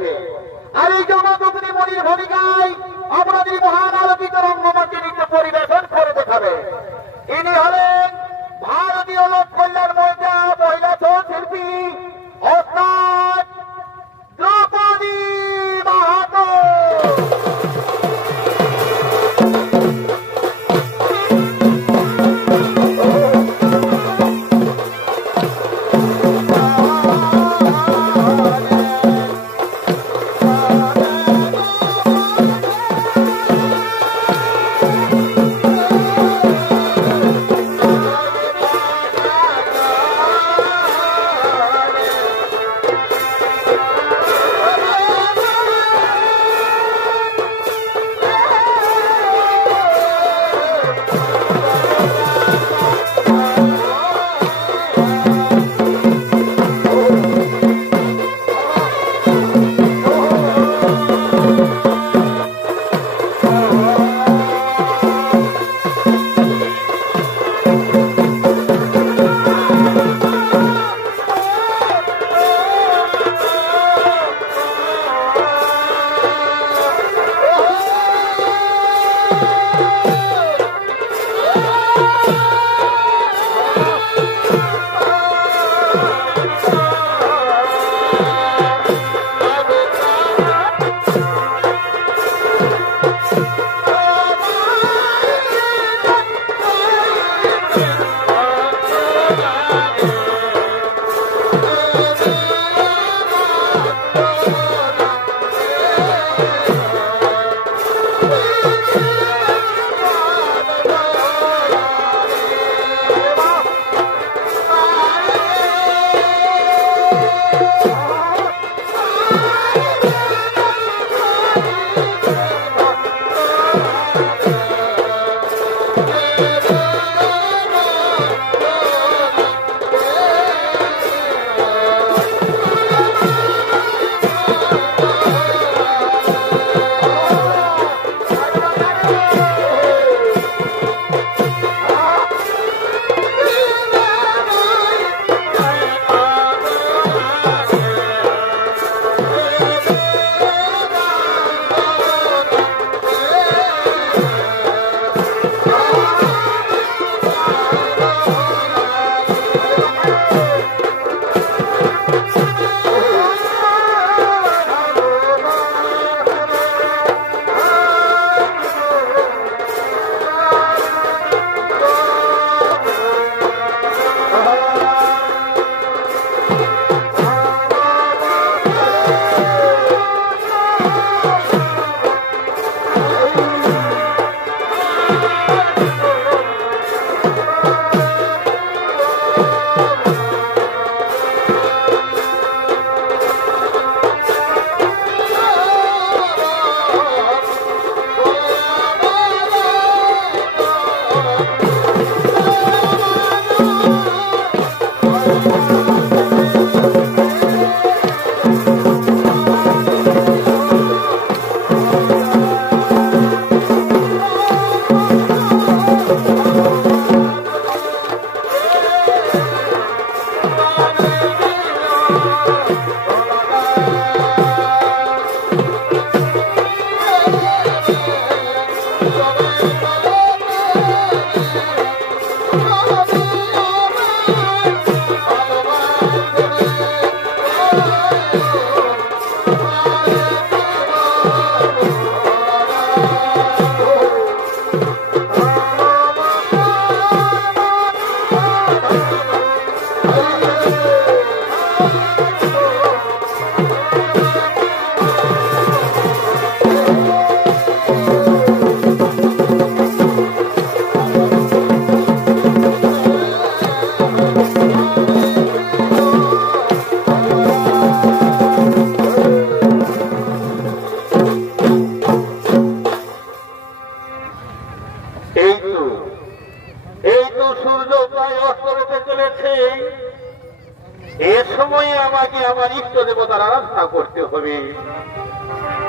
করেছে। আর এই জগৎনী মণির ভূমিকায় আপনাদের মহান আলোকিত রঙ্গমঞ্চে নৃত্য পরিবেশন করে দেখাবে। ইনি হলেন ভারতীয় লোক কল্যাণ মঞ্চা মহিলা ছৌ শিল্পী ওস্তাদ দ্রৌপদী মাহাতো।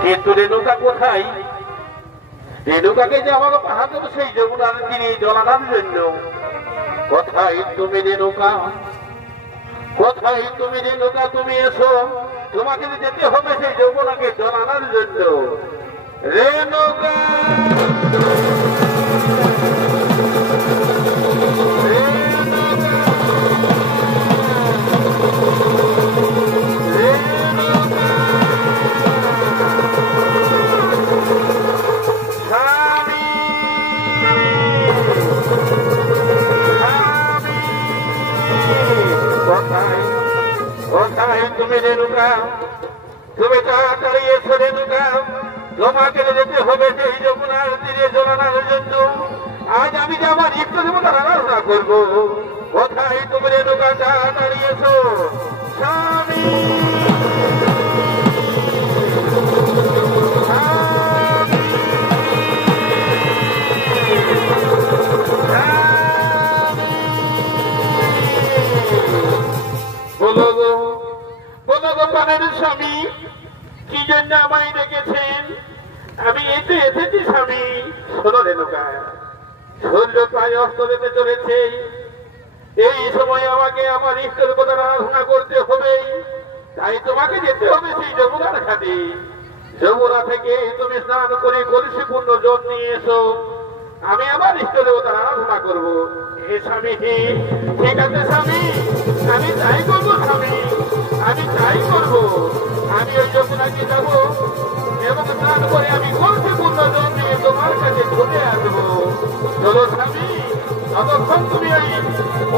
কিন্তু রেণুকা কোথায়? রেণুকাকে যে আমাকে পাঠাতে হবে সেই যমুনার তীরে জলাধার জন্য। কোথায় তুমি রেণুকা? কোথায় তুমি রেণুকা? তুমি এসো, তোমাকে যেতে হবে সেই যমুনা রেণুকা তুমি রেণুকা, তুমি তাড়াতাড়ি এসো রেণুকা, তোমাকে যেতে হবে সেই যমুনার তীরে জলানার জন্য। আজ আমি যে আমার ইষ্ট দেবতার আরাধনা করবো। কোথায় তুমি রেণুকা, তাড়াতাড়ি এসো স্বামী। স্বামী কি জন্য আমায় ডেকেছেন? আমি এতে এসেছি স্বামী। শোনো রেণুকা, সূর্য প্রায় অস্ত যেতে চলেছে। এই সময় আমাকে আমার ইষ্ট দেবতার আরাধনা করতে হবে। তাই তোমাকে যেতে হবে সেই যমুনার ঘাটে। যমুনা থেকে তুমি স্নান করে কলসিপূর্ণ জল নিয়ে এসো। আমি আমার ইষ্ট দেবতার আরাধনা করবো। হে স্বামী, ঠিক আছে স্বামী, আমি তাই করবো স্বামী, আমি তাই করবো। আমি ওই যমুনাকে যাবো এবং স্নান করে আমি কলসিপূর্ণ জল নিয়ে তোমার কাছে ঘুরে আসবো। চলো স্বামী, ততক্ষণ তুমি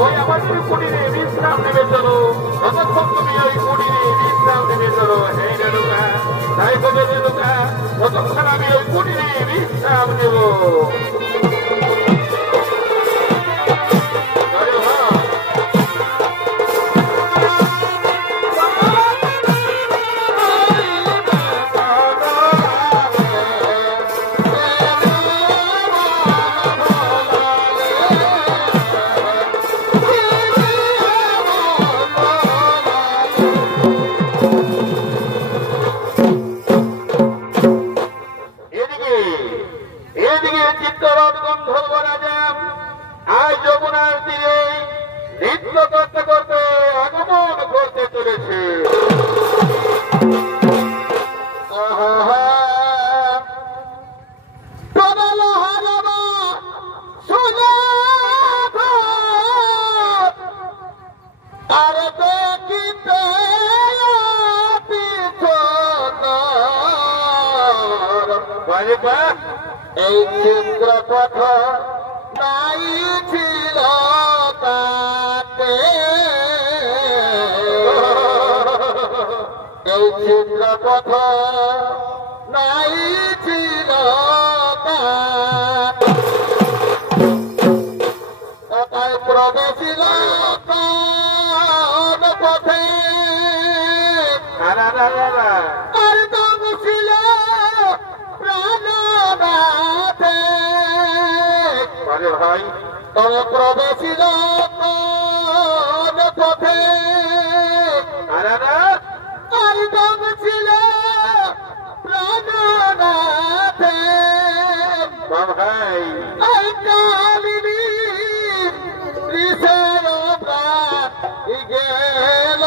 ওই আমাদের কুটিরে বিশ্রাম নেবে চলো। ততক্ষণ তুমি ওই কুটিরে বিশ্রাম নেবে চলো। হে রেণুকা, তাই বলে রেণুকা, ততক্ষণ আমি ওই কুটিরে বিশ্রাম নেব। এই চিত্রপথ নাই ছিল তাতে, এই চিত্রপথ নাই ছিল তাতে প্রবেশিল পথে আর দাম ছিল প্রাণনাথে। ভাই তবে প্রবেশিল পথে আর দাম ছিল প্রাণনাথে। ভাই কালিনী ত্রিশের গেল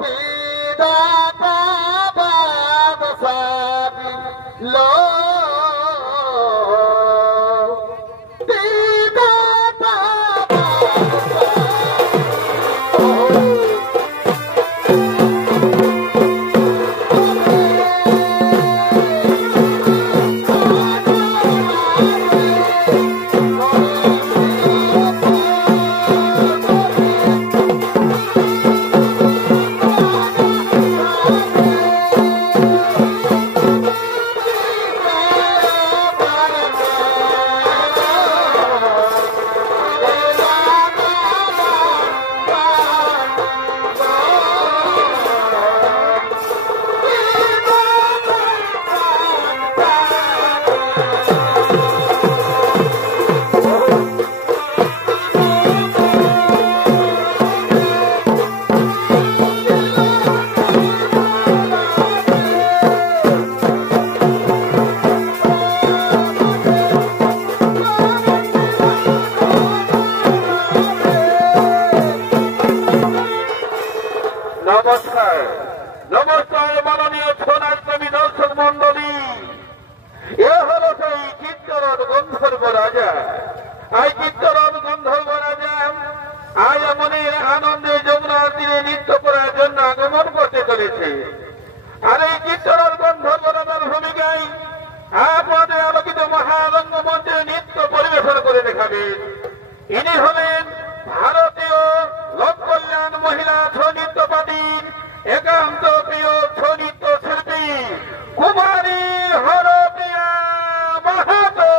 বিদাতা বাদশাহী লো বিদাতা নমস্কার মাননীয় সোনাগ্রামী দর্শক মন্ডলী, এ হল সেই চিত্তরণ গন্ধর্ব রাজা। এই চিত্তরণ গন্ধর্ব রাজা আজ মনের আনন্দে যমুনার তীরে নৃত্য করার জন্য আগমন করতে চলেছে। আর এই চিত্তরণ গন্ধর্ব রাজার ভূমিকায় আপনাদের আলোকিত মহারঙ্গ মঞ্চে নৃত্য পরিবেশন করে দেখাবেন। ইনি হলেন ভারতীয় লোক কল্যাণ মহিলা ছৌ নৃত্যপাটির একান্ত প্রিয় ছৌ নৃত্য শিল্পী কুমারী হরপ্রিয়া মাহাতো।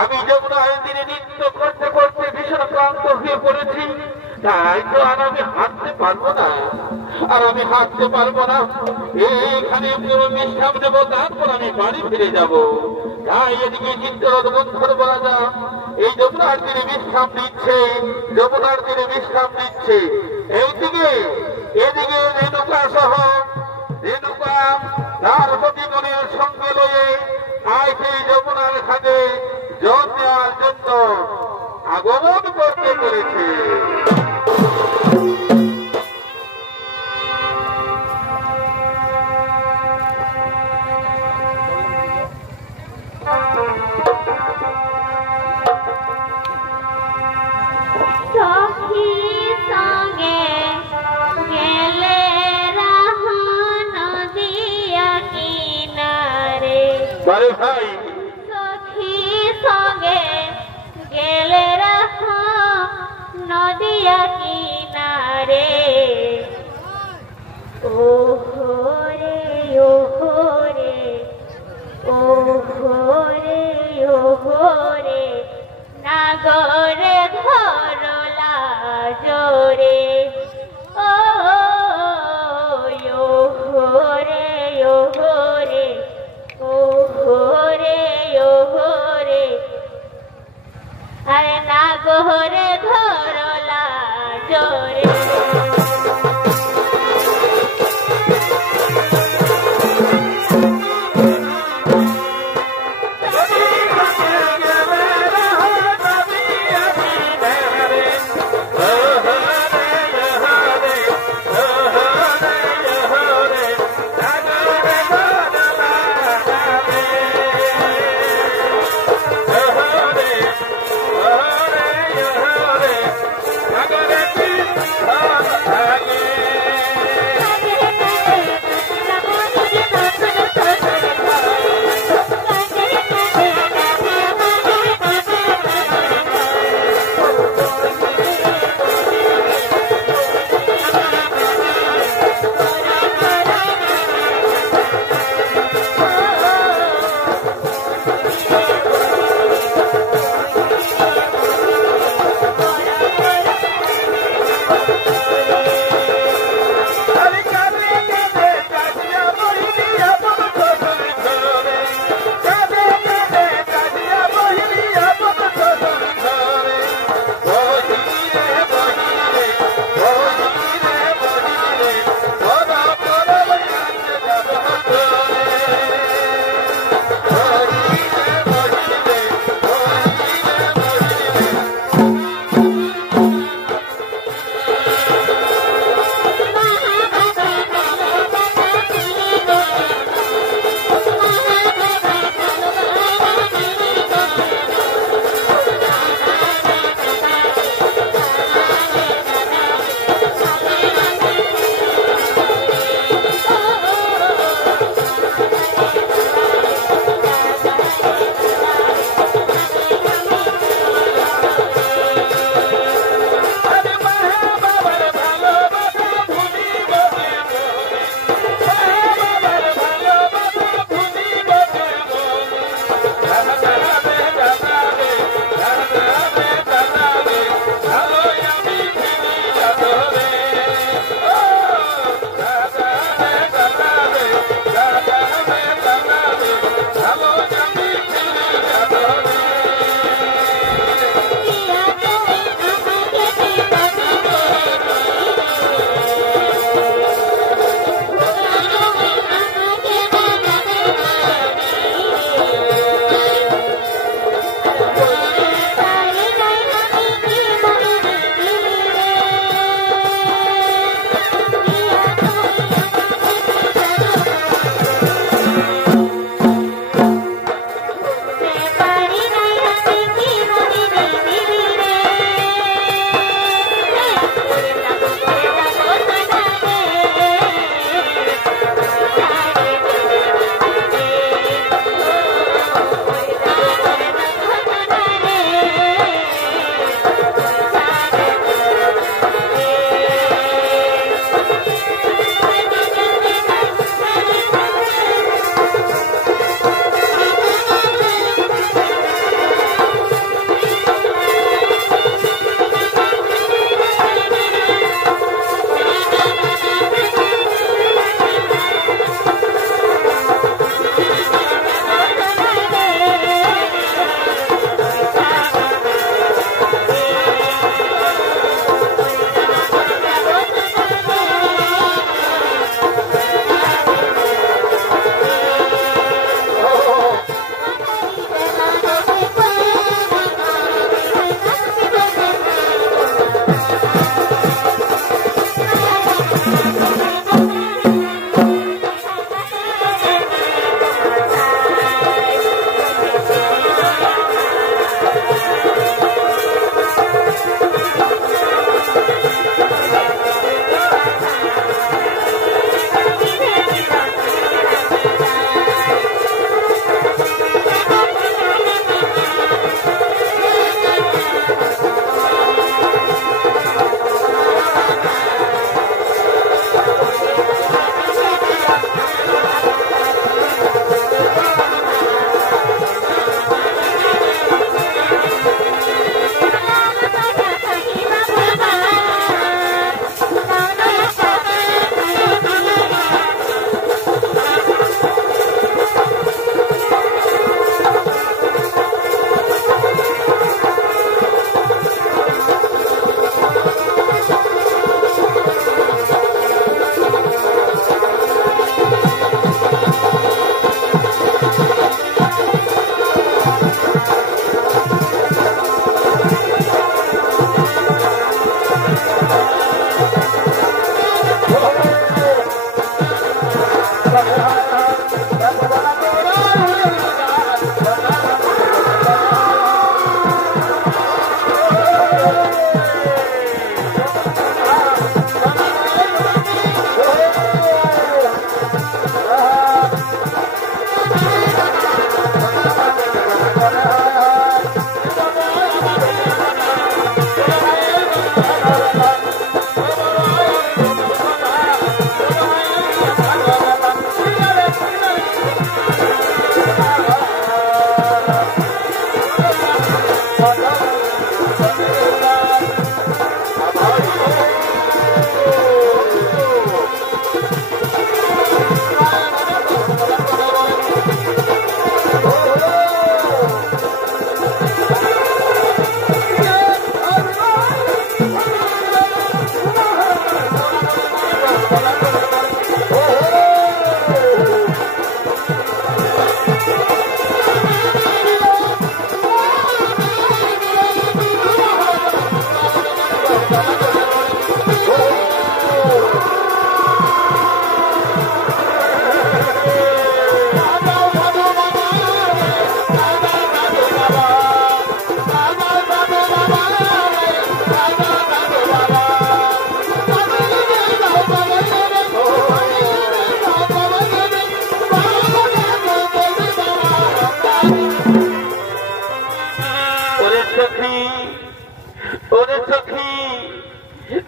আমি যমুনার তীরে নৃত্য করতে করতে ভীষণ ক্লান্ত হয়ে পড়েছি, তাই তো আর আমি হাঁটতে পারবো না, এইখানে বিশ্রাম দেবো, তারপর আমি বাড়ি ফিরে যাব। তাই এদিকে চিত্তরথ বন্ধুর বলা যা এই যমুনার তীরে বিশ্রাম নিচ্ছে, এইদিকে এদিকে রেণুকা সহ রেণুকা তার প্রতিমনের সঙ্গে লয়ে আইছে যমুনার ঘাটে জল দেওয়ার জন্য আগমন করতে পেরেছে। ভাই সখী সঙ্গে গেলে নদিয়া কিনারে, ওহরে ওহরে ওহরে ওহরে নাগরে ধরলা জোরে, ওহরে ওহরে ওহরে ওহরে আরে নাগরে ধরলা জোরে।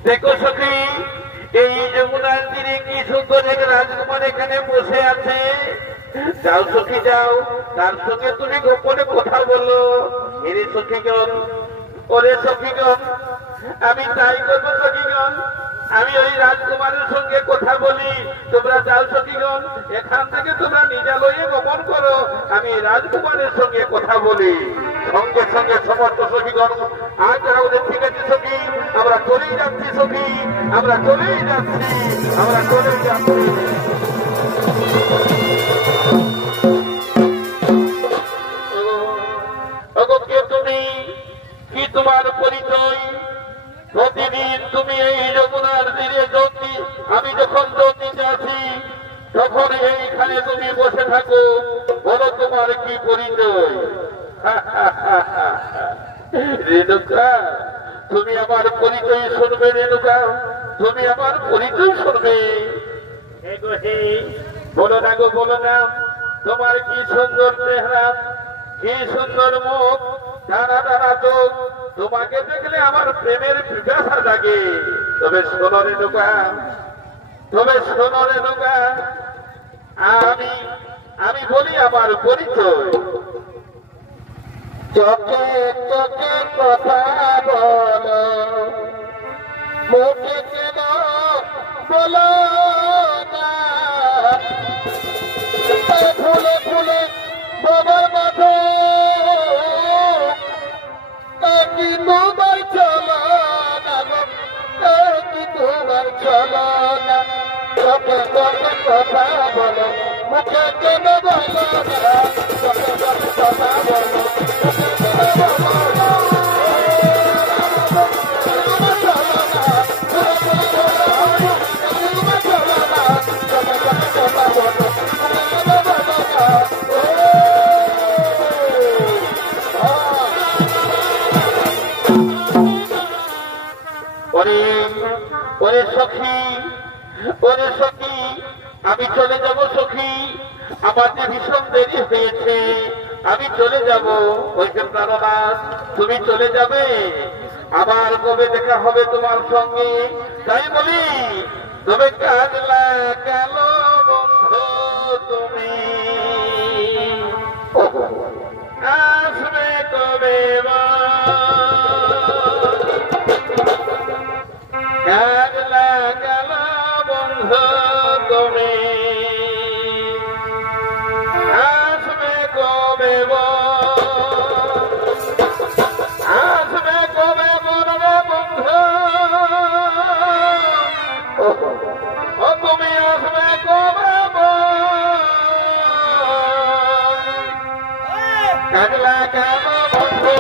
দেখো সখী, এই যমুনার তীরে কি সুন্দর এক রাজকুমার এখানে বসে আছে। যাও সখী যাও, তার সঙ্গে তুমি গোপনে কথা বলো। এরে সখীগণ, ওরে সখীগণ, আমি তাই করবো সখীগণ। আমি ওই রাজকুমারের সঙ্গে কথা বলি। তোমরা যাও সখীগণ, এখান থেকে তোমরা নিজালয়ে গমন করো। আমি রাজকুমারের সঙ্গে কথা বলি। সঙ্গে সঙ্গে সমস্ত সখীগণ আজ আমাদের ঠিক আছে সখী, আমরা চলেই যাচ্ছি সখী, আমরা চলেই যাচ্ছি, আমরা চলেই যাচ্ছি। তুমি কি, তোমার পরিচয়? প্রতিদিন তুমি এই যমুনার তীরে জ্যোতি, আমি যখন জ্যোতিতে আছি তখন এইখানে তুমি বসে থাকো। বলো তোমার কি পরিচয়? রেণুকা, তুমি আমার পরিচয় শুনবে রেণুকা, তুমি আমার পরিচয় শুনবে। বলো না গো, বলো না, তোমার কি সুন্দর চেহারা, কি সুন্দর মুখ, টানা টানা চোখ, তোমাকে দেখলে আমার প্রেমের পিপাসা জাগে। তবে শোনো রেণুকা, তবে শোনো রেণুকা, আমি বলি আমার পরিচয়। চোখে চোখে কথা বলো, মুখে কেন বলো না, ফুলে ফুলে বাবার মাথা কি তোমার চলো না, কি তোমার চলো না। চোখে চোখে কথা বলো, মুখে কেন বলো না, চোখে চোখে কথা বলো, মুখে কেন বলো না। ওরে সখী, ওরে সখী, আমি চলে যাব সখী, আমার যে ভীষণ দেরি হয়েছে, আমি চলে যাব। ওই যে প্রাণনাথ, তুমি চলে যাবে, আবার কবে দেখা হবে তোমার সঙ্গে। তাই বলি, তবে কাজলা গেল বন্ধু তুমি, আসবে কবে কাজলা গেল বন্ধু তুমি, আসবে কবে, আসবে কবে বলবে বন্ধু, ও তুমি আসবে কবে কাজলা গেল বন্ধু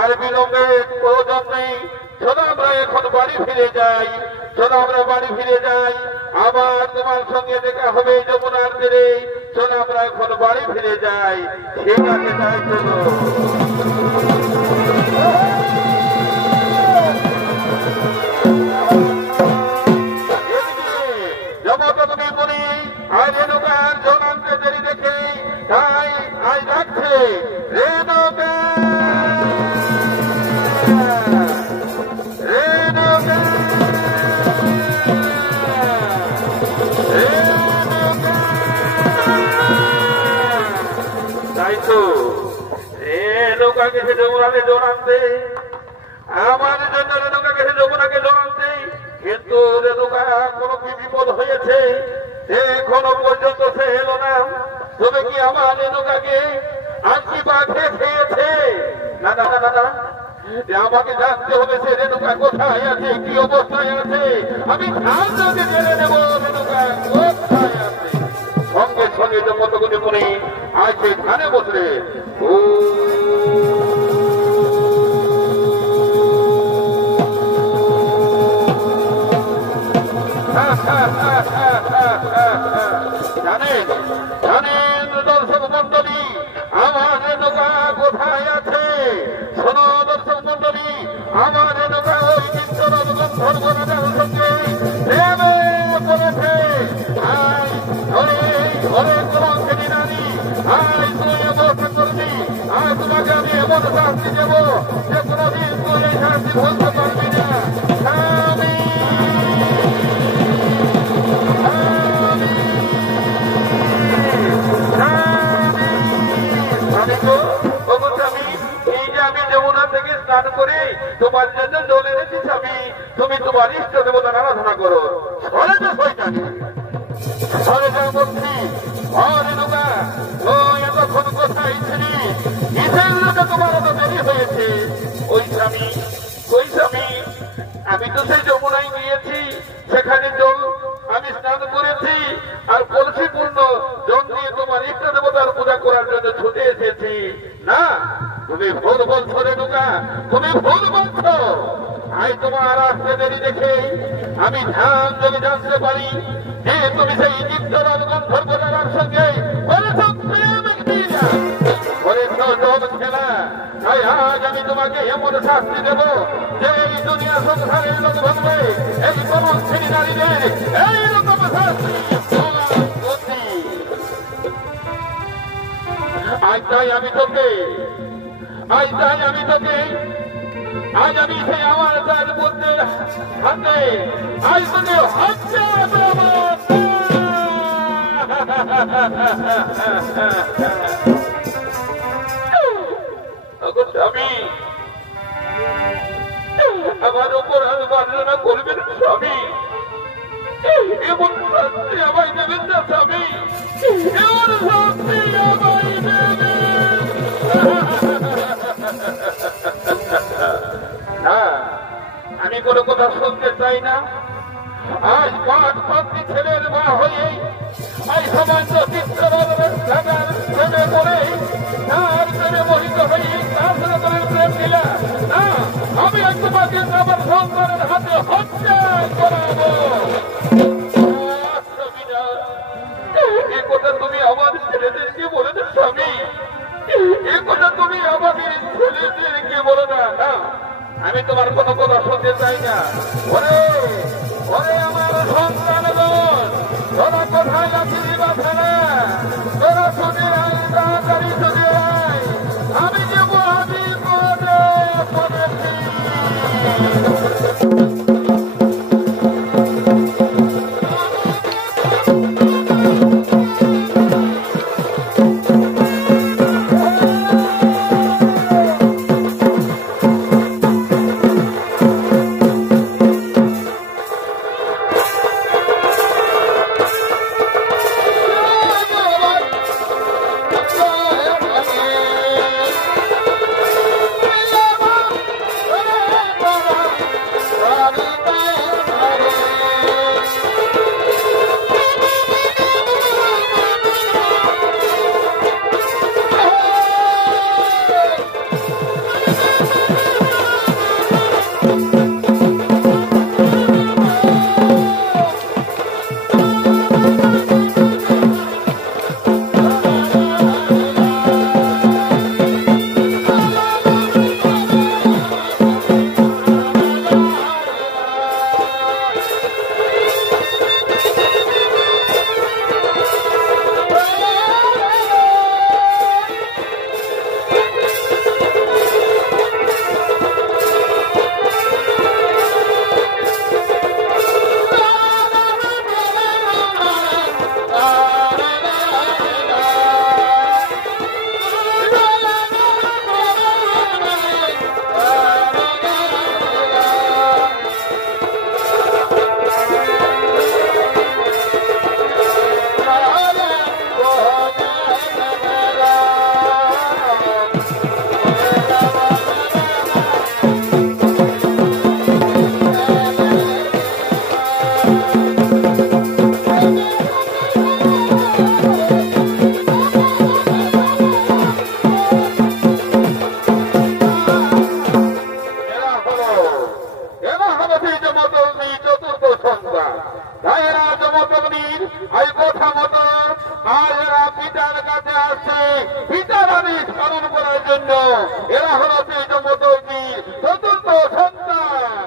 আর বিলম্বে প্রয়োজন নেই। চলো আমরা এখন বাড়ি ফিরে যাই, চলো আমরা বাড়ি ফিরে যাই, আবার তোমার সঙ্গে দেখা হবে যমুনার তীরে। চলো আমরা এখন বাড়ি ফিরে যাই। ঠিক আছে, তাই চলো। তুমি বলি আর রেণুকার জনান্তে দেরি দেখে তাই আজ রাখছে রেণুকা। তাই তো রেণুকা গেছে যমুনাকে জনান্তে, আমার জন্য রেণুকা গেছে যমুনাকে জনান্তে, কিন্তু রেণুকা কোনো কি বিপদ হয়েছে এখনো পর্যন্ত সে এলো না। তবে কি আমার রেণুকাকে আজকে বাঘে খেয়েছে? না না না না, আমাকে জানতে হবে সে রেণুকা কোথায় আছে, কি অবস্থায় আছে। আমি সাহায্যকে জেনে নেব রেণুকা কোথায় আছে। সঙ্গে সঙ্গে কতগুলি করে আছে ধানে বসলে। জানেন জানেন দর্শক মন্ডলী আমার নৌকা কোথায় আছে? শোনো দর্শক মন্ডলী, আমার নৌকা ওই চিত্তরঞ্জন ধর্মরাজার সঙ্গে প্রেমে পড়েছে। আয় ঘরে ঘরে কোন ছেলে নারী, আয় তুই অবস্থা করবি, আয় তোমাকে আমি এমন শাস্তি দেব যে কোনদিন তুই এই শাস্তি ভুলতে পারবি না। স্নান করে তোমার জন্য জল এনেছি স্বামী, তুমি তোমার ইষ্ট দেবতার আরাধনা করো। সরে যা শয়তানি, সরে যা মূর্তি, ঘরে নৌকা ওই এতক্ষণ কোথায় ছিলি? কিসের লোকে তোমার এত দেরি হয়েছে? ওই স্বামী, ওই স্বামী, আমি তো সেই যমুনায় গিয়েছি, সেখানে জল আমি স্নান করেছি আর কলসি পূর্ণ জল দিয়ে তোমার ইষ্ট দেবতার পূজা করার জন্য ছুটে এসেছি। না, তুমি ভুল বলছো রে নৌকা, তুমি ভুল বলছো। আজ তোমার আসতে দেরি দেখে আমি ধ্যান যদি জানতে পারি যে তুমি সেই চিত্তরঞ্জন গন্ধর্বরাজার সঙ্গে খেলা। তাই আজ আমি তোমাকে এমন শাস্তি দেব যে এই দুনিয়া সংসারের লোক ভাববে এই কর্মশ্রী নারীদের এইরকম শাস্তি। আজ তাই আমি তোকে আজ আমি সেই আমার তার বুদ্ধের হাতে আজ তোকে হত্যা করব। স্বামী, আমার উপর আলোচনা করবেন স্বামী, এমন শাস্তি আমায় দেবেন না স্বামী, এমন শাস্তি আমায় দেবেন না। আমি কোনো কথা শুনতে চাই না। আজ পাঁচ পাত্রী ছেলের মা হয়ে আজ সামান্য চিত্তরঞ্জন প্রেমে পড়ে তার প্রেমে মোহিত হয়ে তার সাথে করে প্রেম দিলা না, আমি আজ তোমাকে আমার সন্তানের হাতে হত্যা করাবো। এ কথা তুমি আমার ছেলেদেরকে বলে না স্বামী, এ কথা তুমি আমাদের ছেলেদেরকে বলো না। না, আমি তোমার কোনো কথা শুনতে চাই না। ওরে ওরে আমার সন্তানগণ, তোরা কোথায় আছিস বাছা না? তোরা শুনে আয়, তাড়াতাড়ি শুনে আয়, আমি যে বিপদে পড়েছি। এরা পিতার কাছে আসছে পিতার আদেশ পালন করার জন্য। এরা হলো সেই জমদগ্নির চতুর্থ সন্তান।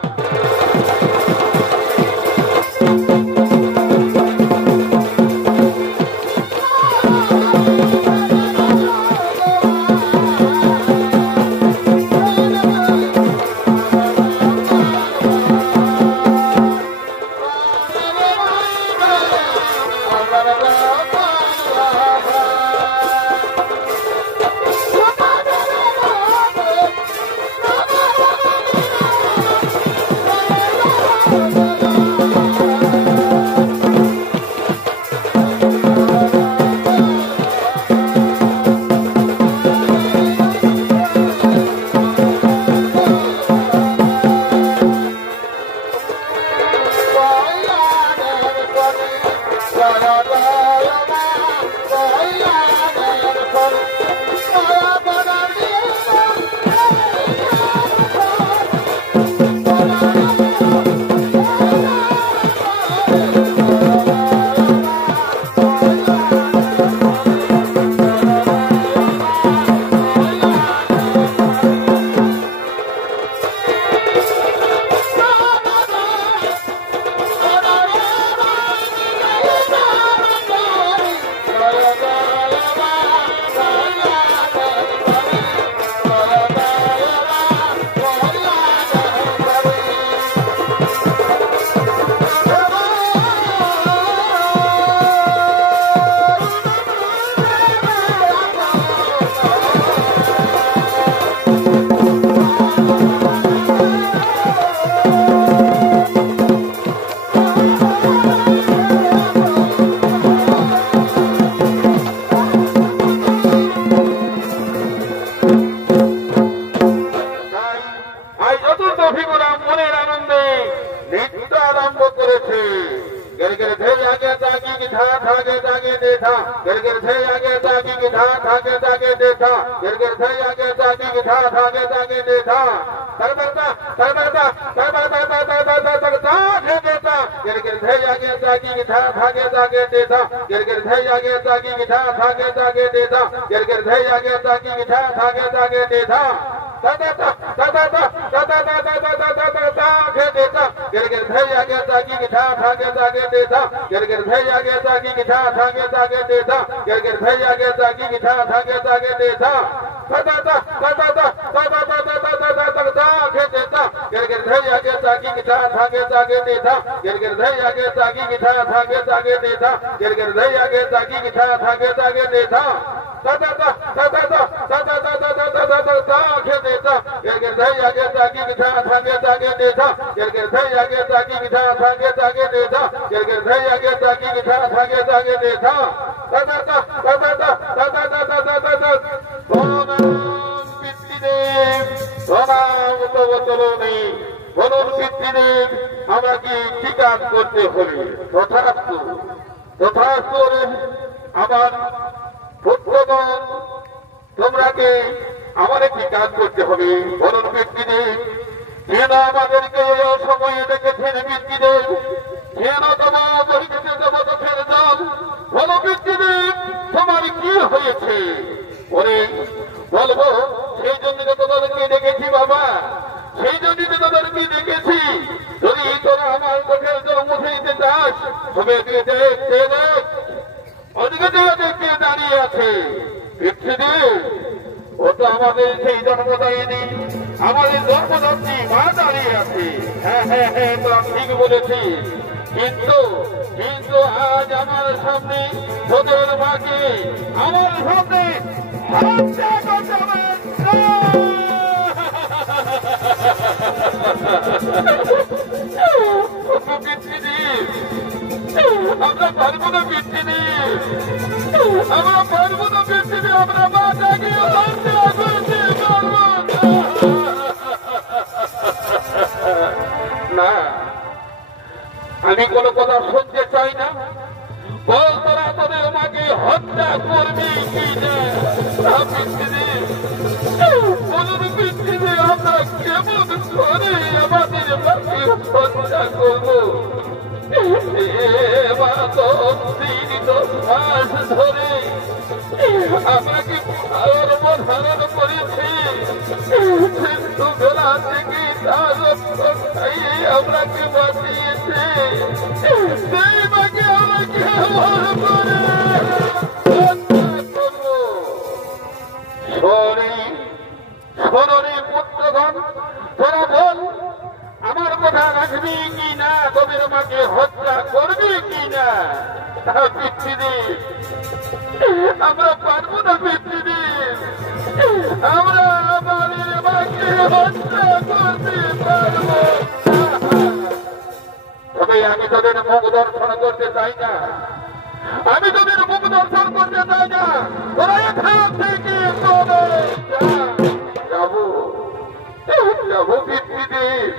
Eva, মাস ধরে আমাকে ধর্ম ধারণ করেছি, ছোটবেলা থেকে তার রক্ত খাইয়ে আমাকে বাঁচিয়েছে। সেই মাকে আমাকে আমার করে শোনে পুত্রগণ, তোরা বল আমার কথা রাখবি কি না, তোদের মাকে হত্যা করবি কি না? পিতৃদেব, আমরা পারবো না পিতৃদেব, আমরা আমাদের মাকে হত্যা করতে পারবো। তবে আমি তোদের মুখ দর্শন করতে চাই না, আমি তোদের মুখ দর্শন করতে চাই না। তোরা এখান থেকে যাবো যাবো পিতৃদেব।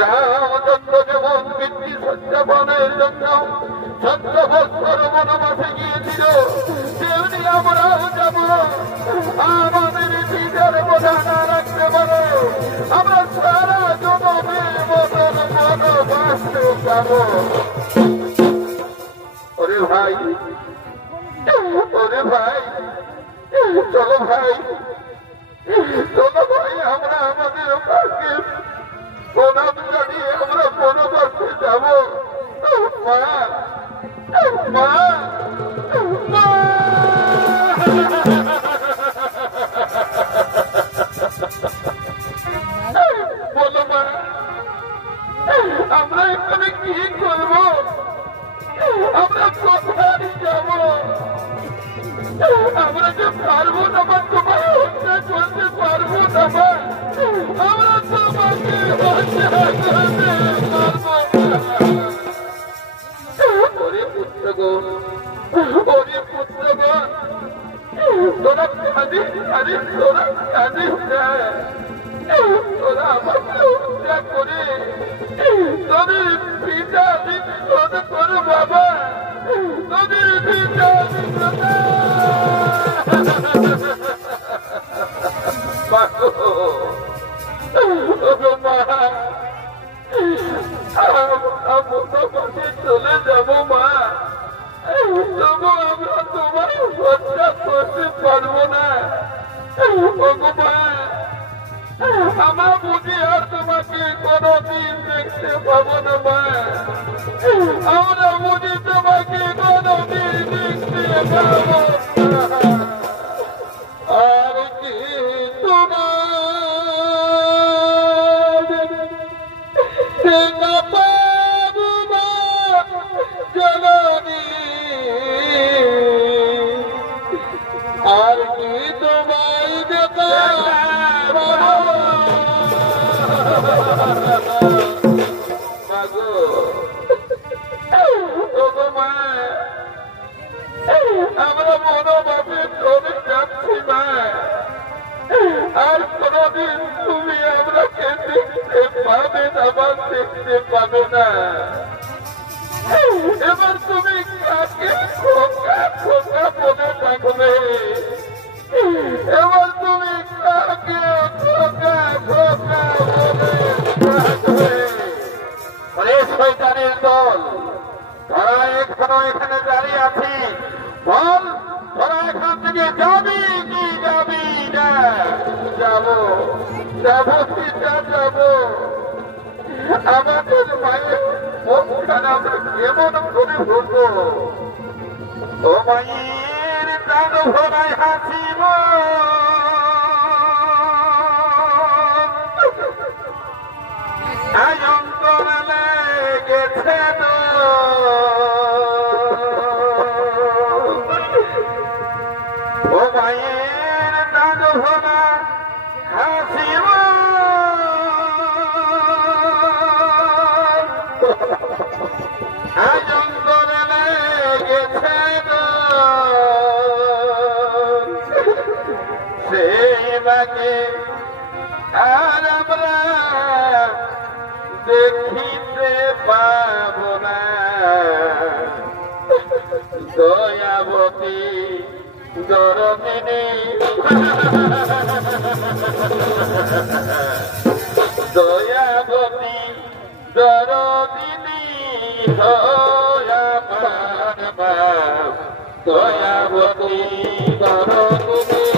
রামচন্দ্র যেমন পিতৃ সত্যাপনের জন্য 14 বছর বনবাসে গিয়েছিল, তেমনি আমরাও যাব। আমাদের পিতার বোঝা না রাখতে পারো, আমরা সারা জনমে মতন বনবাসে যাব। ওরে ভাই, ওরে ভাই, চলো ভাই, চলো ভাই, আমরা আমাদের মাকে প্রণাম জানিয়ে আমরা বনবাসে যাব। মা, মা, মা। বলো মা, আমরা এখানে কি করব? আমরা কোথায় যাব? আমরা যে পারবো না মা, তোমার হত্যা করতে পারবো না মা। আমরা তোমাকে হত্যা করতে পারবো না। ওরে পুত্রগণ, ওরে পুত্রগণ, তোরা কাঁদিস, আরে তোরা কাঁদিস না। তোরা আমাকে হত্যা করে তোদের পিতা বিশোধ করো বাবা, তোদের পিতা বিশোধ। চলে যাবো মা, তবু আমরা তোমার হত্যা করতে পারবো না। আমরা বুঝি আর তোমাকে কোনদিন দেখতে পাবো না মা, আমরা বুঝি তোমাকে কোনদিন দেখতে পাবো না। আর কি তোমার দেখা পাবো না জননী, আর কি তোমায় দেখা আমরা বনবাসে চলে যাচ্ছি মা, আর কোনদিন তুমি আমরাকে দেখতে পাবে না বা দেখতে পাবে না। এবার তুমি কাকে খোকা খোকা বলে থাকবে? এবার তুমি কাকে খোকা খোকা বলে থাকবে? ওরে শয়তানের দল, তোরা এখনো এখানে দাঁড়িয়ে আছি, বল তোরা এখান থেকে যাবি কি যাবি না? যাবো, যাবো পিতা, যাবো। আমাদের মায়ের মুখখানা আমরা কেমন করে বলবো? ও মায়ের দান ভরায় হাসিব, অন্তর লেগেছে ও মায়ের দান ভরা হাসিব, অন্তর লেগেছে সেই মাকে আর আমরা দেখিতে পাব না। দয়াবতী দরদিনী, দয়াবতী দরদিনী হয়া ভক্তি করো তুমি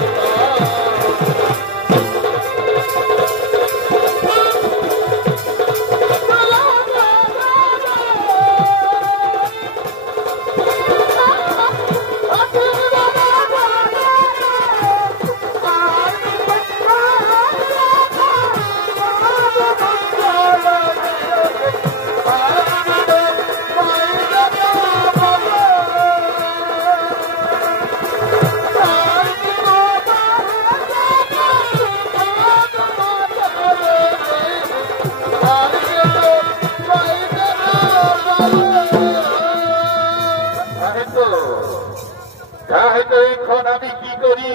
এখন আমি কি করি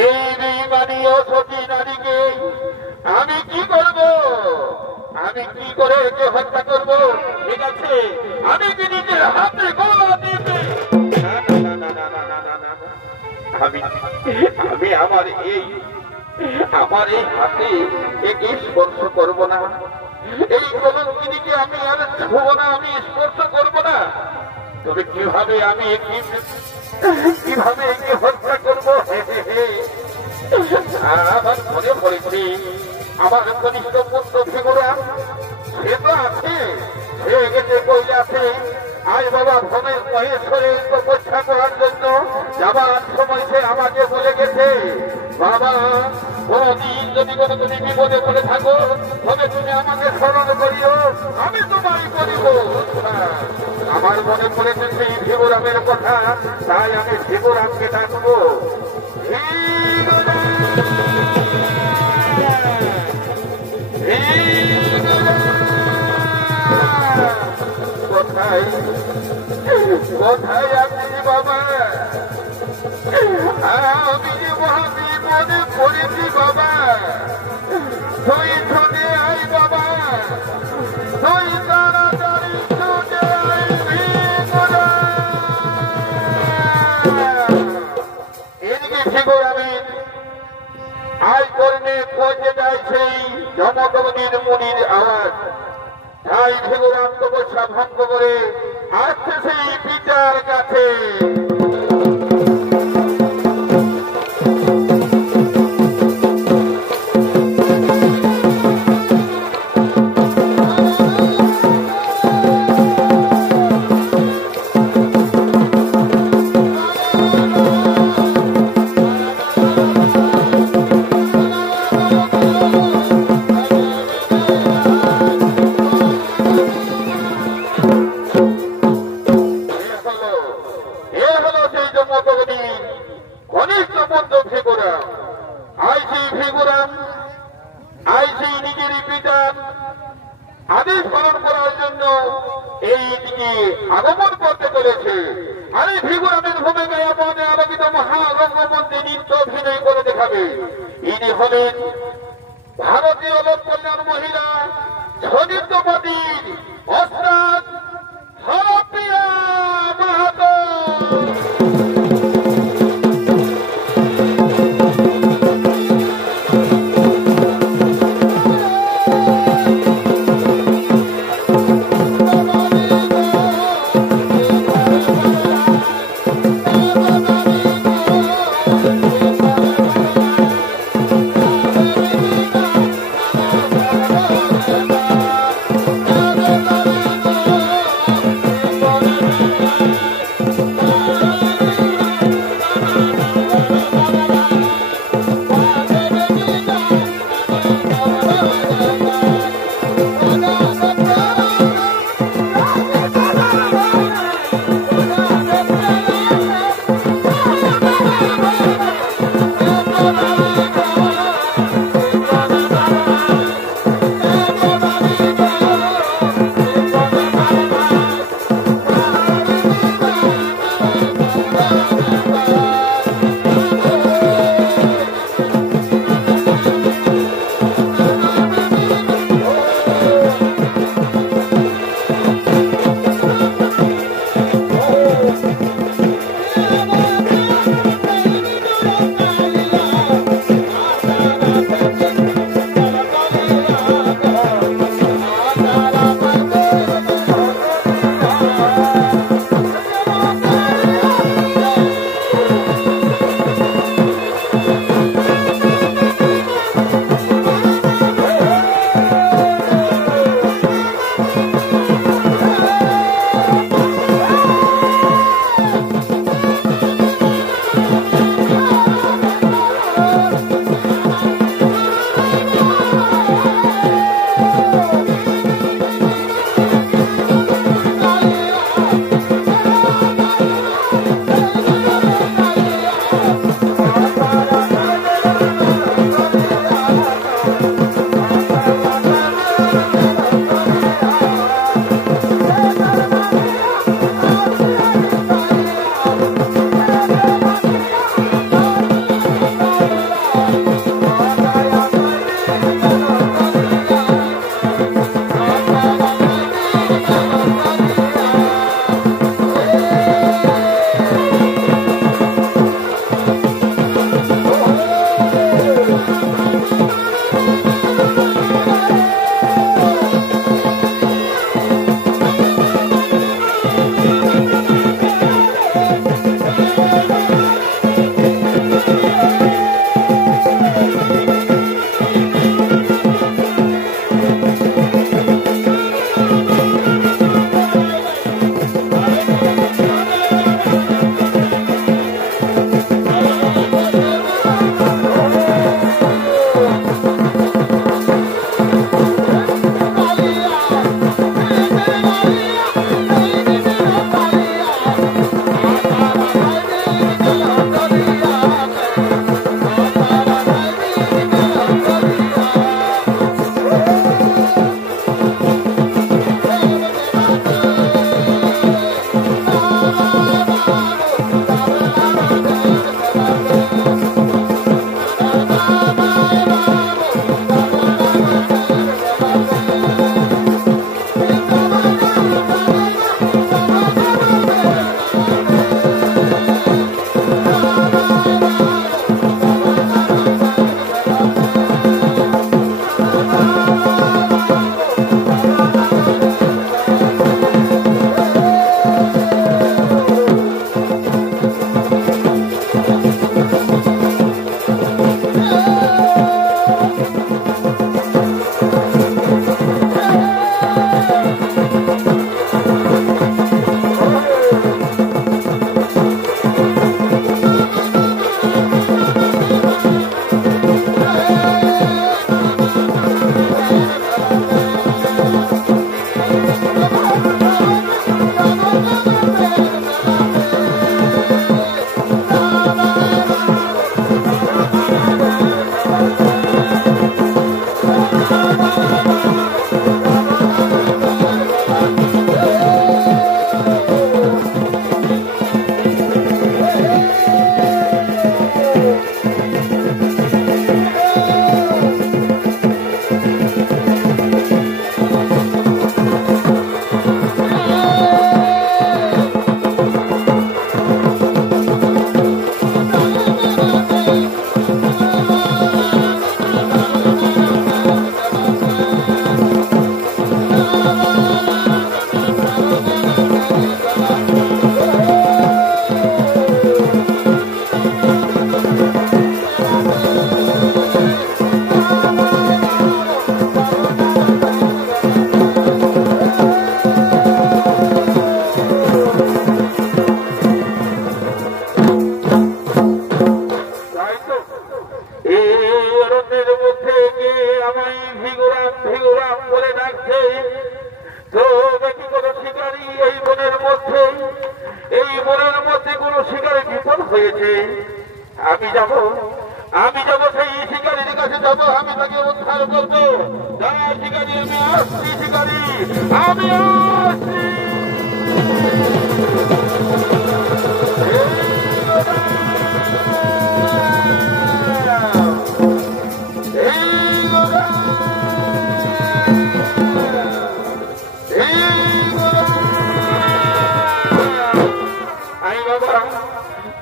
এই বেঈমানি ও সতী নারীকে আমি কি করব আমি কি করে একে হত্যা করব ঠিক আছে আমি কি নিজের হাতে গলা দিতে আমি আমি আমার এই হাতে একে স্পর্শ করব না এই কলঙ্কিনীকে আমি আর ছুঁব না আমি স্পর্শ করব না তবে কিভাবে আমি একে হত্যা করবো আমার মনে পড়েছি আমার কনিষ্ঠ পুত্র ভিগুরাম সে তো আছে সে গেছে কৈলাসে আজ বাবা ভূমের মহেশ্বরের তপস্যা করার জন্য যাবার সময় সে আমাকে বলে গেছে বাবা কোনদিন যদি কোনো তুমি বিপদে পড়ে থাকো তবে তুমি আমাকে স্মরণ করিও আমি তোমায় করিব আমার মনে পড়েছে সেই ভিগুরামের কথা তাই আমি ভিগুরামকে ডাকবো কোথায় কোথায় আপনি বাবা আমি যে মহাবিপদে পড়েছি বাবা তুই ছুটে আই বাবা তুই তাড়াতাড়ি ছুটে আই এদিকে ভিগুরামের আয় কর্মে পৌঁছে যায় সেই জমদগ্নির মুনির আওয়াজ তাই ভিগুরাম তপস্যা ভঙ্গ করে আসছে সেই পিতার কাছে আদেশ পালন করার জন্য এইদিকে আগমন করতে চলেছে আর এই ভিগুরামের ভূমিকায় আমাদের আলোকিত মহারঙ্গমঞ্চে নৃত্য অভিনয় করে দেখাবে ইনি হলেন ভারতীয় লোক কল্যাণ মহিলা সনিত্যপতির ওস্তাদ হরপ্রিয়া মাহাতো করেছে, আমি যাব সেই শিকারীর কাছে যাব, আমি তাকে উদ্ধার করবো। যা শিকারী, আমি আসছি শিকারী, আমি আসছি।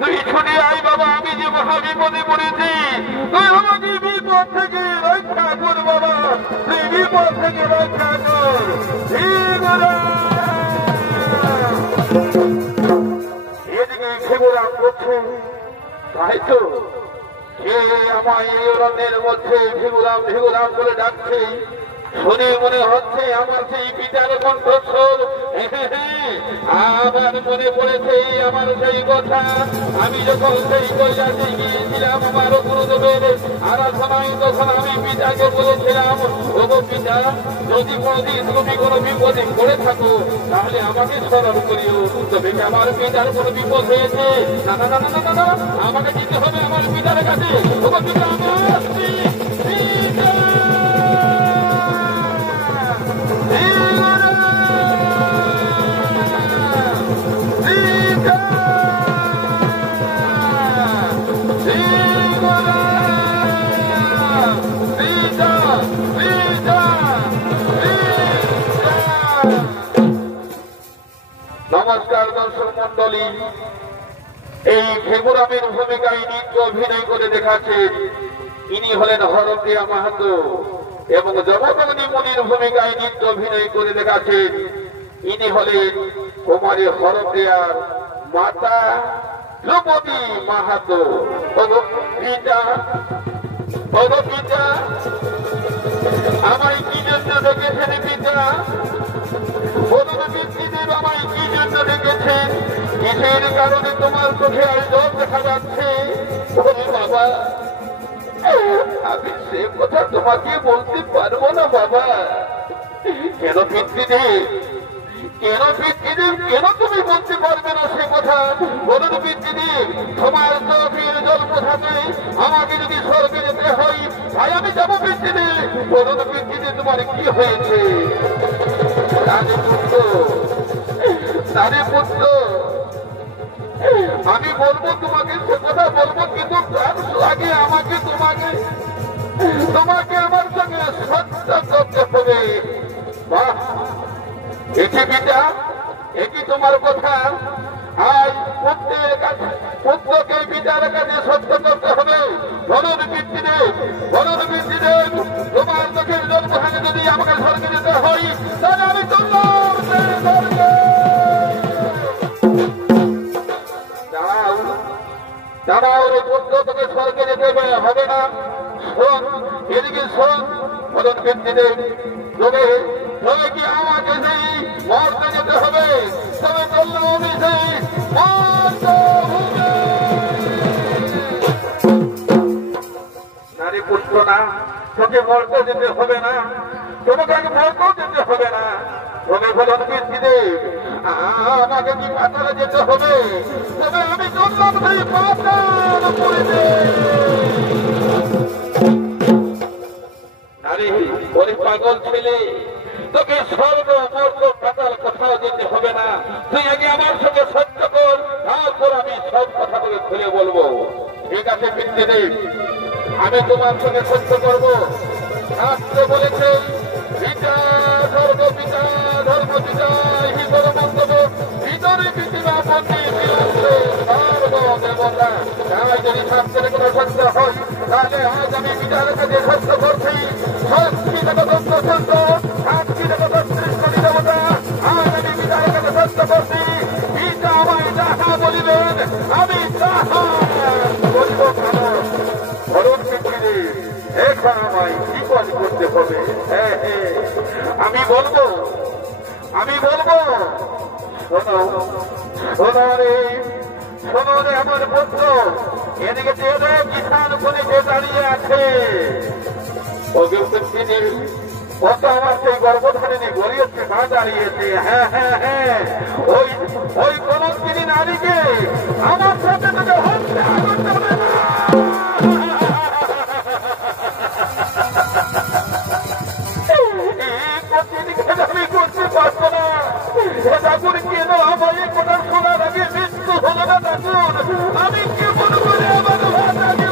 তুই ছুটে আয় বাবা, আমি যে মহাবিপদে পড়েছি, তুই আমাকে বিপদ থেকে রক্ষা কর বাবা, তুই বিপদ থেকে রক্ষা কর। এদিকে ঘেবরাম করছে, তাই তো সে আমায় এই অরণ্যের মধ্যে ঘেবরাম ঘেবরাম বলে ডাকছে, শুনে মনে হচ্ছে আমার সেই পিতার কণ্ঠস্বর। আমার মনে পড়েছে আমার সেই কথা, আমি যখন সেই কৈলাসে গিয়েছিলাম আমার গুরুদেবের আরাধনায়, তখন আমি পিতাকে বলেছিলাম, ওগো পিতা, যদি কোনোদিন তুমি কোনো বিপদে পড়ে থাকো তাহলে আমাকে স্মরণ করিও। তবে আমার পিতার কোনো বিপদ হয়েছে, না না না না না, আমাকে যেতে হবে আমার পিতার কাছে। ওগো পিতা, আমি আসছি। নমস্কার দর্শক মন্ডলী, এই ঘেবরামের ভূমিকায় নৃত্য অভিনয় করে দেখাচ্ছেন ইনি হলেন হরপ্রিয়া মাহাতো, এবং জগদগ্নি মুনির ভূমিকায় নৃত্য অভিনয় করে দেখাচ্ছেন ইনি হলেন কুমারী হরপ্রিয়ার মাতা ধ্রুপদী মাহাতো। পিতা, পিতা, আমায় কি জন্য দেখেছেন পিতা? বলুন পিতৃদেব, আমায় কি জন্য দেখেছেন? কিসের কারণে তোমার চোখে আর জল দেখা যাচ্ছে? বাবা, আমি সে কথা তোমাকে বলতে পারবো না বাবা। কেন পিতৃদেব, কেন পিতৃদেব, কেন তুমি বলতে পারবে না সে কথা? বলুন পিতৃদেব, তোমার চোখের জল কোথাতে? আমাকে যদি স্বর্গে যেতে হয় তাই আমি যাবো পিতৃদেব। বলুন পিতৃদেব, তোমার কি হয়েছে? পুত্র, আমি বলবো তোমাকে সে কথা বলবো, কিন্তু তার আগে আমাকে তোমাকে আমার সঙ্গে সত্য করতে হবে। বাহ, এটি পিতা, এটি তোমার কথা। আজ পুত্রের কাছে, পুত্রকে পিতার কাছে সত্য করতে হবে। বলুন পিতৃদেব, বলুন পিতৃদেব, তোমার চোখের জল কোথায় যদি আমাকে স্বর্গে যেতে হয় তাহলে আমি চললাম স্বর্গে। দাঁড়াও রে পুত্র, তোকে স্বর্গে যেতে হবে না। শোন, এদিকে শোন। বলুন পিতৃদেব, তবে কি আমাকে সেই মর্তে যেতে হবে? তবে চললাম আমি সেই নারী পুত্র না, তোকে মর্তে যেতে হবে না, তোমাকে আগে মর্তেও যেতে হবে না। তবে বলুন পিতৃদেব, আমাকে কি পাতালে যেতে হবে? তবে আমি চললাম সেই পাতাল পুরীতে। আরে ওরে পাগল ছেলে, তোকে স্বর্গ মর্গ পাতাল কোথাও যেতে হবে না। তুই আগে আমার সঙ্গে সত্য কর, তারপর আমি সব কথা তোকে খুলে বলবো। ঠিক আছে পিতৃদেব, আমি তোমার সঙ্গে সত্য করবো। শাস্ত্র বলেছে, পিতা স্বর্গ, পিতা ধর্ম, পিতা এই বড় মন্তব্য, ভিতরে পৃথিবী আপত্তি সর্ব দেবতা। তাই যদি শাস্ত্রের কোনো সত্য হয় তাহলে আজ আমি পিতার কাছে সত্য করছি। সাক্ষী দেবতা সত্য, সাক্ষী দেবতা সৃষ্টি দেবতা, আজ আমি পিতার কাছে সত্য করছি। পিতা আমায় যাহা বলিবেন আমি তাহা বলিব। ধরুন পৃথিবী, এখন আমায় জীবন করতে হবে। আমি বলবো, আমি বলবো। শোনো, শোনো রে, শোনো রে আমার পুত্র, এদিকে দেখো কিষান খুনিতে দাঁড়িয়ে আছে। কত আমার সেই গর্ভধারিণী গড়িয়েছে মা দাঁড়িয়েছে। হ্যাঁ হ্যাঁ হ্যাঁ, ওই কলঙ্কিনী নারীকে আমার সাথে আমি করতে পারবো না। ঠাকুর কেন আমায় কোথা শোনার আগে মৃত্যু হলো না ঠাকুর? আমি কেমন করে আমার ভাতাকে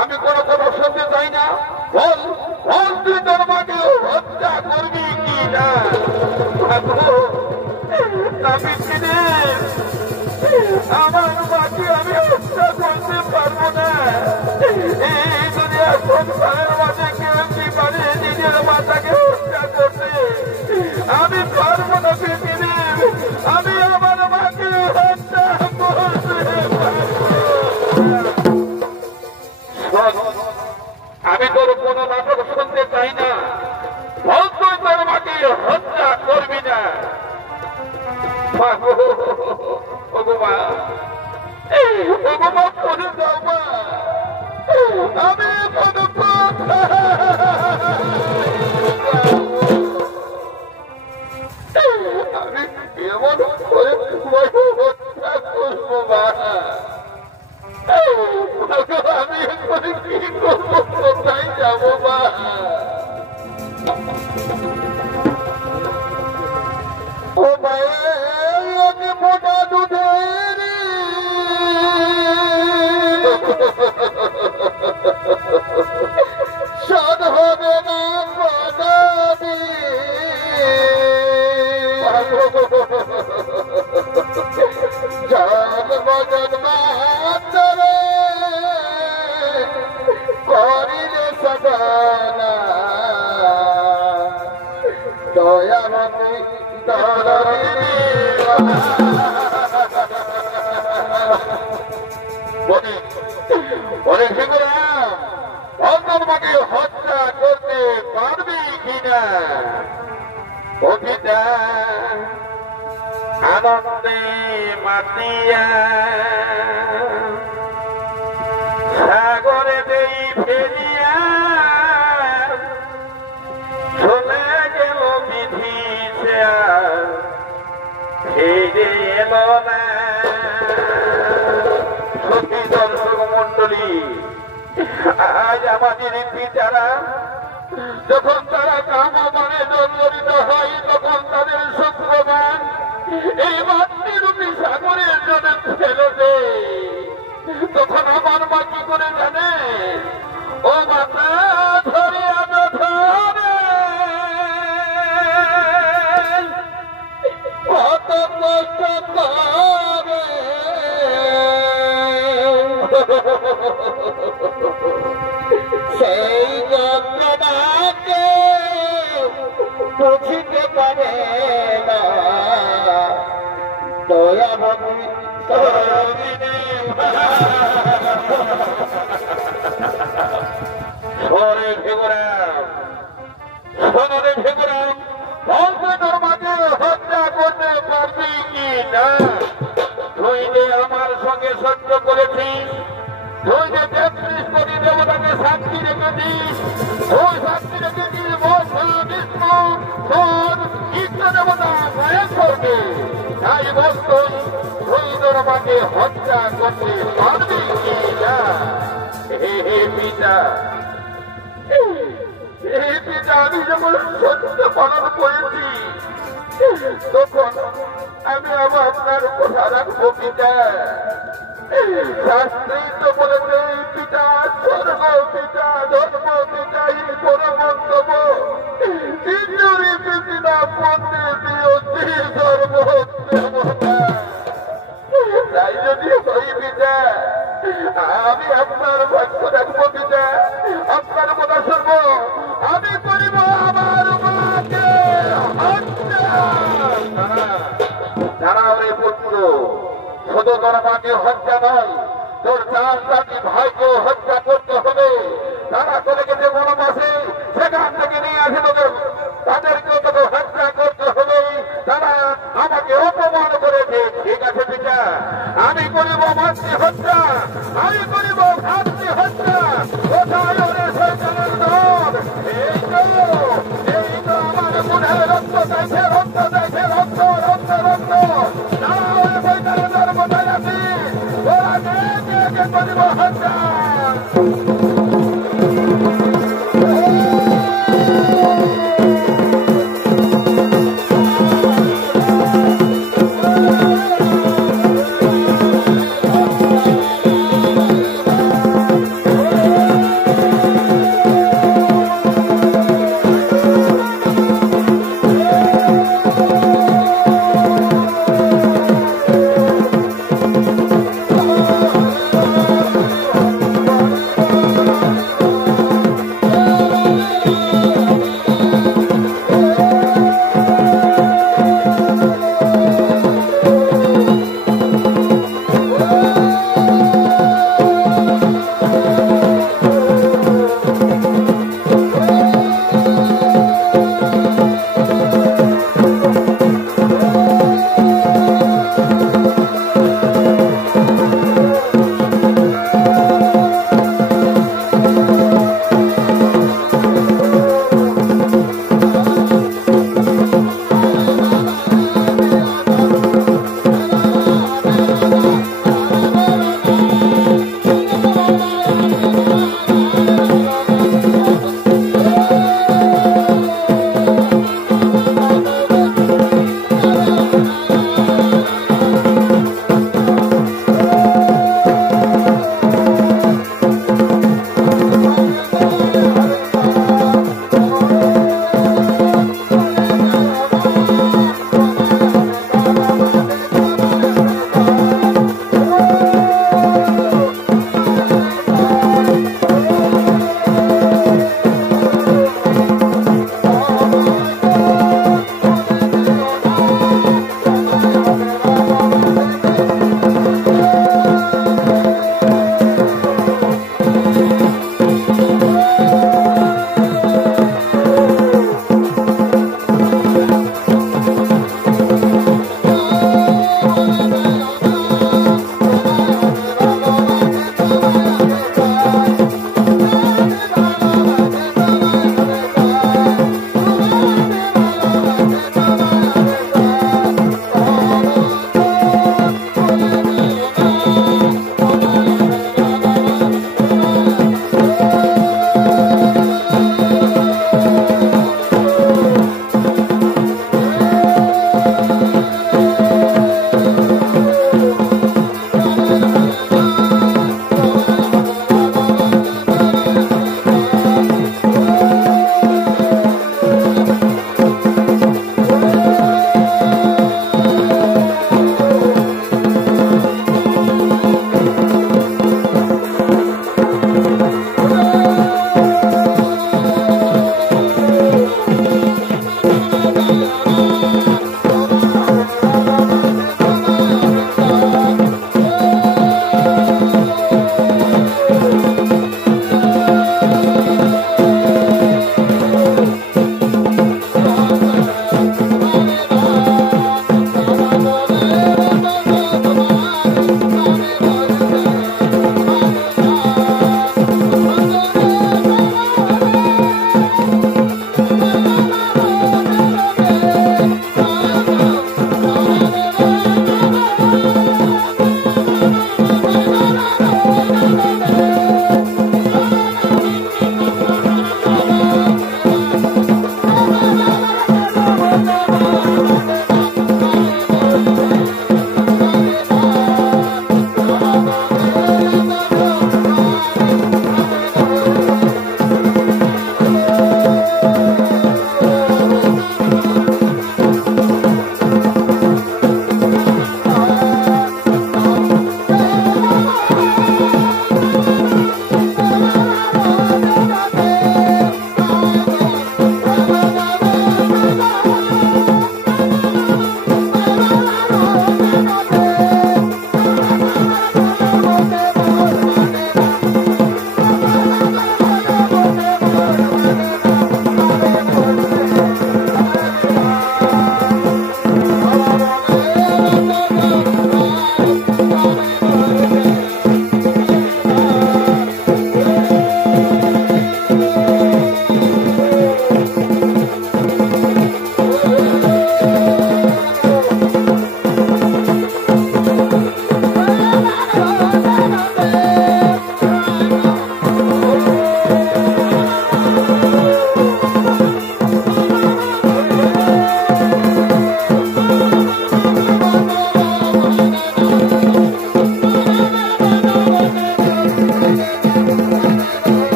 আমি কোন কথা শুনতে চাই না। বল বল তুই তোর মাকে হত্যা করবি কি না? আমি চিনি আমার মাকে আমি হত্যা করতে পারবো না। এই দুনিয়া সংসারের মাঝে কেউ কি পারে নিজের মাতাকে হত্যা করতে? আমি পারবো না পৃথিবী, আমি আমার মাকে হত্যা করতে পারবো। আমি তোর কোন নাটক শুনতে চাই না। বল তুই তোর মাকে হত্যা করবি না। আমি এমন করে হত্যা করবো মা। আমি এখন কি করবো? কোথায় যাবো মা? ও মায়ের মোটা দুধের সাদ হবে না বাদামি। জন্ম জন্মান্তরে করিলে সদানা দয়ামতি অনেক মাকে হত্যা করতে পারবি কিনা? ও পিতা আনন্দে মাতিয়া সাগরে দেই ফেরিয়া চলে গেল বিধি ফিরে এলো না। সত্যি দর্শক মন্ডলী, আজ আমাদের পিতারা যখন তারা কামবানে জর্জরিত হয় তখন তাদের শুক্রবার এই মাতৃরূপী সাগরের জন্য ফেলে দেয়। তখন আমার মা কি করে জানে? ও মাতা ধরে ধরে কত কষ্ট করে সেই যন্ত্রণাকে বুঝিতে পারে না। দয়ামতি সোরে ভেগুরাম, সোনরে ভেগুরাম, তোর মাকে হত্যা করতে পারবি কি না? তুই যে আমার সঙ্গে সহ্য করেছিস, তুই যে 33 কোটি দেবতাকে সাক্ষী রেখেছিস, তুই সাক্ষী রেখেছিস ব্রহ্মা বিষ্ণু তোর ইষ্ট দেবতা মহেশ্বরকে। তাই বলতুই তুই তোর মাকে হত্যা করতে পারবি কি না? হে পিতা, হে পিতা, আমি যখন সত্য পালন করেছি তখন আমি আবার আপনার কথা রাখবো পিতা। শাস্ত্রী তো বলেছে পিতা স্বর্গ পিতা ধর্ম পিতা এই কোনো মন্তব্য তিনজনই পিতা পড়তে দিয়েছি ধর্ম দেবতা। তাই যদি হই পিতা আমি আপনার বাক্য রাখবো পিতা, আপনার কথা শুনবো। আমি করিব আমার মাকে হত্যা। দাঁড়াও রে পুত্র, শুধু তোর মাকে হত্যা নয়, তোর চার চারটি ভাইকেও হত্যা করতে হবে। তারা চলে গেছে বনবাসে, সেখান থেকে নিয়ে আসে তোদের, তাদেরকেও তোকে হত্যা করতে হবে। তারা আমাকে অপমান করেছে। ঠিক আছে পিতা, আমি করিব মাতৃ হত্যা, আমি করিব ভাতৃ হত্যা। কোথায় ওরে শয়তানের দল? এই তো আমার রক্ত চাইছে, রক্ত চাইছে, রক্ত রক্ত রক্ত দাঁড়াও, বৈতরণের কোথায় আছি, ওরা কে করিব হত্যা।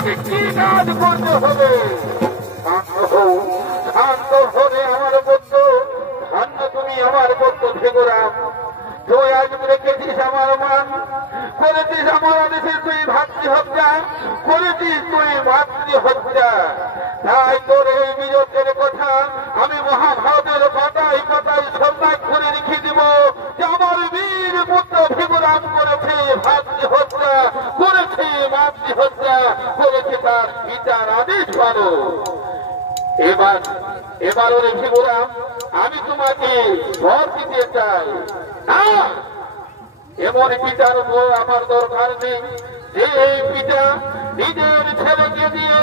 আমাকে কি কাজ করতে হবে? শান্ত হলে আমার পুত্র, ধন্য তুমি আমার পুত্র ভেগোরাম। তুই আজ রেখেছিস আমার মান, করেছিস আমার দেশে তুই ভাতৃ হত্যা, করেছিস তুই মাতৃ হত্যা। তাই তোর এই বিজয়ের কথা আমি মহাভারতের পাতায় পাতায় সংবাদ করে রেখে দিব যে আমার বীর পুত্র ভীমরাম করেছে ভাতৃ হত্যা, করেছে মাতৃ হত্যা, করেছে তার পিতার আদেশ পালন। এবার ওরে ভীমরাম, আমি তোমাকে ঘর দিতে চাই না। এমন পিতার উপর আমার দরকার নেই যে এই পিতা নিজের ছেলেকে দিয়ে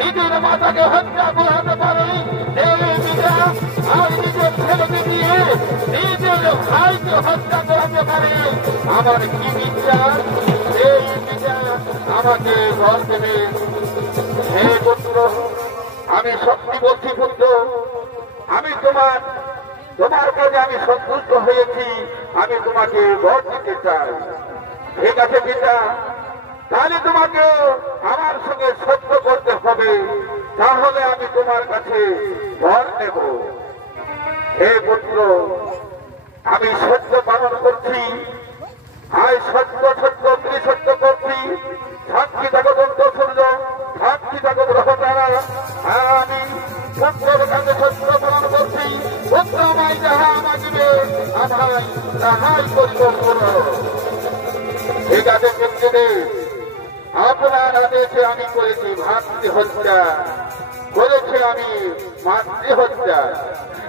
নিজের মাতাকে হত্যা করাতে পারে। এই পিতা আর নিজের ছেলেকে দিয়ে নিজের ভাইকে হত্যা করাতে পারে। আমার কি বিশ্বাস এই পিতা আমাকে ঘর দেবে? হে পুত্র, আমি সত্যি বলছি পুত্র, আমি তোমার কাজে আমি সন্তুষ্ট হয়েছি, আমি তোমাকে বর দিতে চাই। ঠিক আছে পিতা, তাহলে তোমাকে আমার সঙ্গে সত্য করতে হবে, তাহলে আমি তোমার কাছে বর নেব। হে পুত্র, আমি সত্য পালন করছি, আয় সত্য সত্য ত্রিসত্য করছি। সাক্ষী থাকো দন্ত সূর্য, সাক্ষী থাকো গ্রহ তারা, আমি পুত্রের কাছে সত্য পালন করছি। পুত্র আমায় যাহা মাগিবে আমায় তাহাই করিব পুত্র। ঠিক আছে পুত্রদের, আপনার আদেশে আমি করেছি ভাতৃ হত্যা, করেছি আমি মাতৃ হত্যা।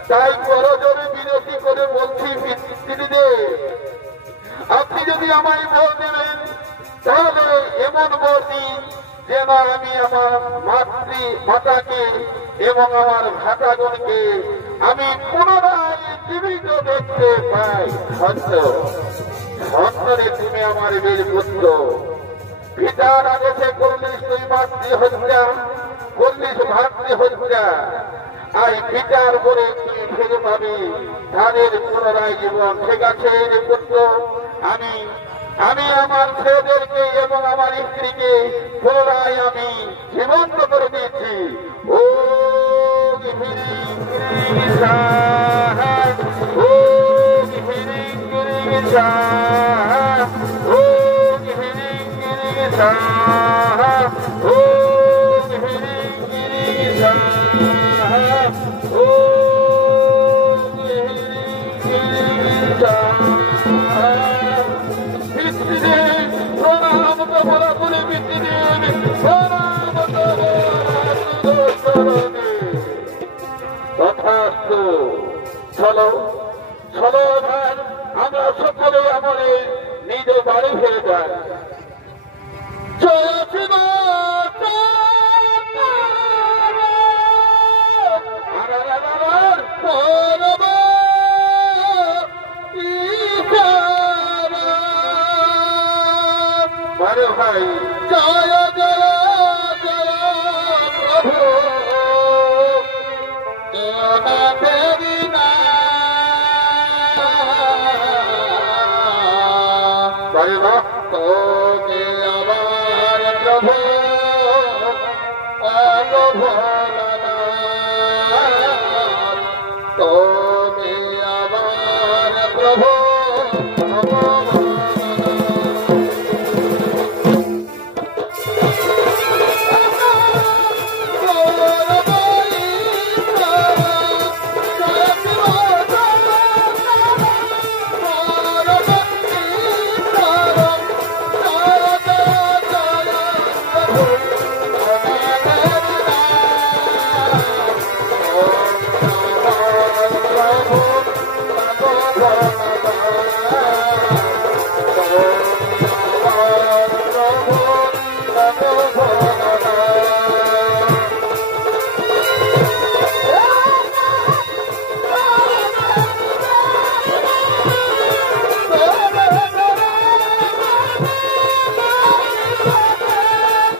তাই করজোরে বিরতি করে বলছি পিতৃদের, আপনি যদি আমায় বল দেবেন তাহলে এমন বল দিন যেন আমি আমার মাতাকে এবং আমার ভ্রাতাগণকে আমি পুনরায় জীবিত দেখতে পাই। সন্তানে তুমি আমার বীর পুত্র, পিতার আদেশে করলিস তুই মাতৃ হত্যা, করলিস ভাতৃ হত্যা। আর পিতার বলে তুই ফিরে পাবি তাদের পুনরায় জীবন। ঠিক আছে রে পুত্র, আমি আমার ছেলেদেরকে এবং আমার স্ত্রীকে পুনরায় আমি জীবন্ত করে দিয়েছি। ও চলো চলো, এবার আমরা সকলে আমাদের নিজ বাড়ি ফিরে যাই। জয় শিব ভাই, জয় জয় জয় প্রভু দেবী না ভক্ত কে আবার প্রভু